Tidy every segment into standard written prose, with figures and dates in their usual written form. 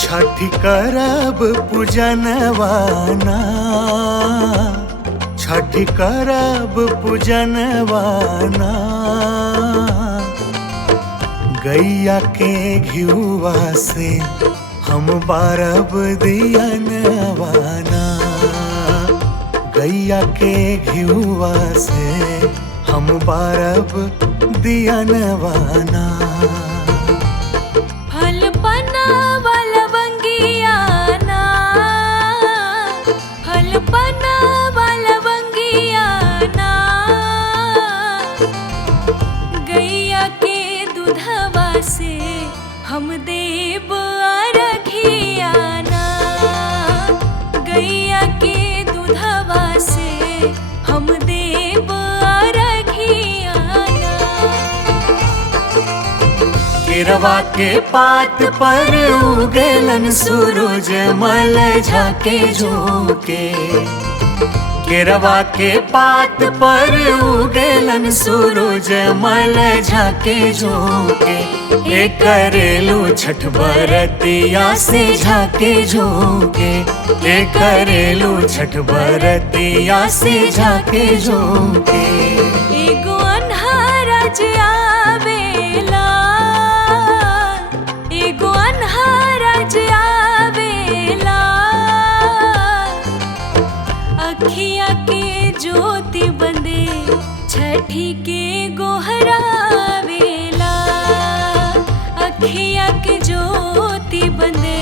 छठ करब पूजनवाना, छठ करब पूजनवाना, गैया के घिउवा से हम बारब दियनवाना, गैया के घिउवा से हम बारब दियनवाना। से हम देव अरघियाना, गैया के दूधवा से हम देव अरघियाना। केरवा के पात पर उगलन सूरज मल झाके झोंके, केरवा के पात पर उगलन सूरज मल झाके झोंके, ए करेलू छठ बरतिया से झाके झोंके, ए करेलू छठ बरतिया से झाके झोंके। एगो अन्हारज आवेला, एगो अन्हारज आवेला, अखिया के ज्योति बंदे छठी के गोहरावेला, अखिया के ज्योति बंदे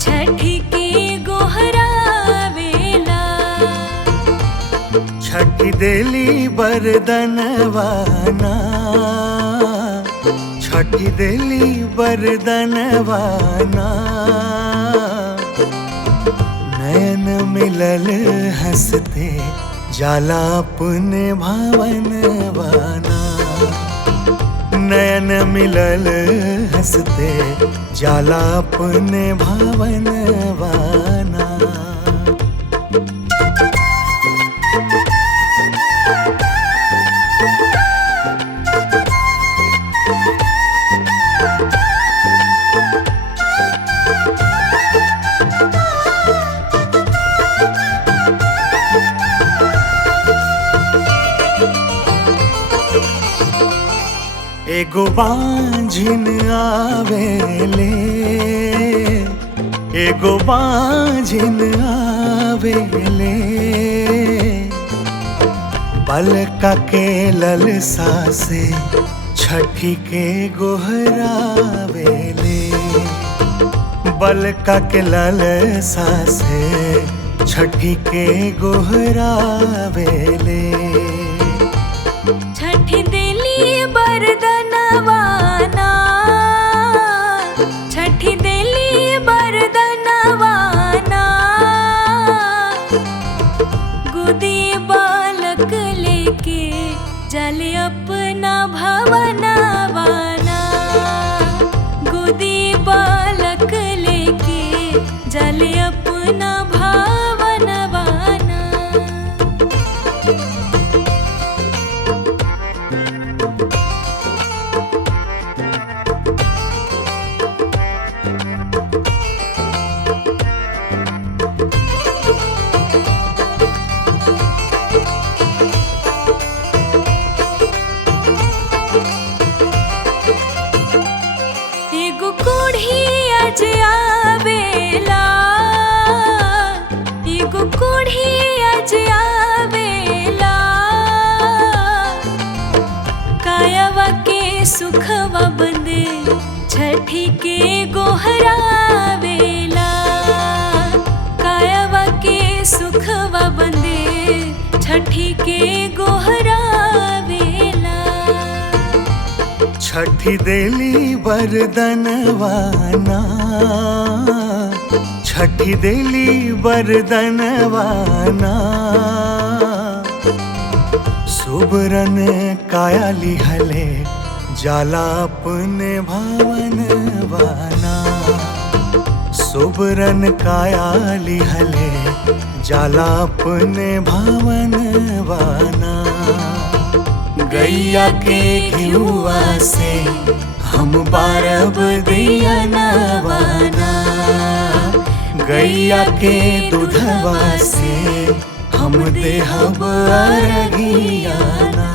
छठी के गोहरावेला। छठ देली बरदनवाना, छठ देली बरदनवाना, नयन मिलल हंसते जाला अपने भावनवाना, नयन मिलल हंसते जाला अपने भावनवाना। एगो बांझिन आवेले, एगो बांझिन आवेले, बलका के ललसा से छठी के गोहरावेले, बलका के ललसा से छठी के गोहरावेले। छठी देली बरदनवाना, छठी देली बरदनवाना, गोदी बालक लेके जाले अपना भवनवाना, गोदी बालक लेके जाले अपना भवनवाना। एगो कोढ़ी आज आवेला, एगो कोढ़ी आज आवेला, कायवा के सुखवा बंदे छठी के गोहरावेला, कायवा के सुखवा बंदे छठी के गोहरावेला। छठी देली बरदनवाना, छठी देली बरदनवाना, सुबरन काया लिहले जाला अपने भावन वाना। सुबरन काया लिहले जाला अपने भावन वाना। गैया के घिउआ से हम बारब दिया नवाना। गैया के दूधवा से हम देहब अरगियाना।